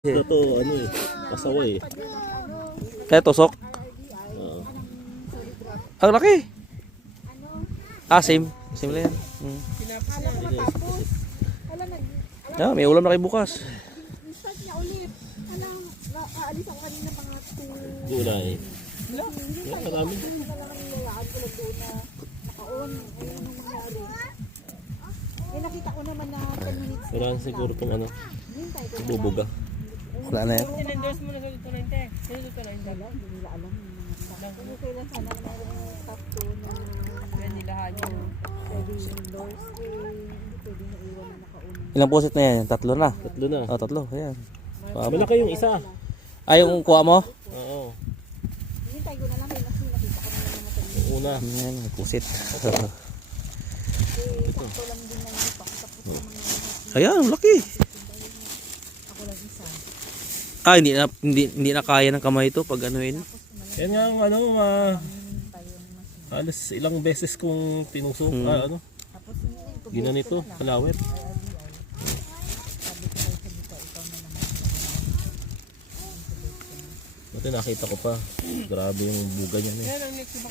Ito ano eh, pasaway eh. Kaya tusok? Oo. Ang laki. Same. Same lang yan. May ulam na kayo bukas. Start niya ulit. Alam, aalis ako kanina mga 2. Gulay. Marami. Nakaon. Ayun ang nangyari. Eh nakita ko naman na 10 minutes. Marami siguro itong ano, bubuga. Wala na yan. Sinendorse mo na sa tutorente. Sino tutorente? Wala, hindi nila alam. Kung kailan sana mayroong top 2 na Yan nilahan nyo. pwede endorse pwede na iwan na nakauna. Ilang pusit na yan? Tatlo na. Tatlo na. Tatlo. Ayan. Malaki yung isa. Yung kuha mo? Oo. Hintay ko na lang kasi nakita ko na naman sa Yung una. Ayan, may pusit. sakto lang din na yung tapos Ayan, ang laki. ako lang isa. Hindi na kaya ng kamay ito pag anuin. Yan nga ang ano, halos ilang beses kong tinusok. Ano, Tapos yun ginanito, kalawit. Ito nakita ko pa. Grabe yung buga niya. Yan ang next ba?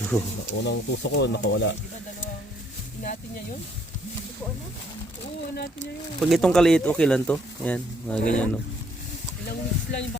Unang tusok ko, nakawala. Diba dalawang inatin niya yun? Oo, inatin niya yun. Pag itong kaliit, okay lang to. Ayan, mga ganyan no. Ilang weeks lang yung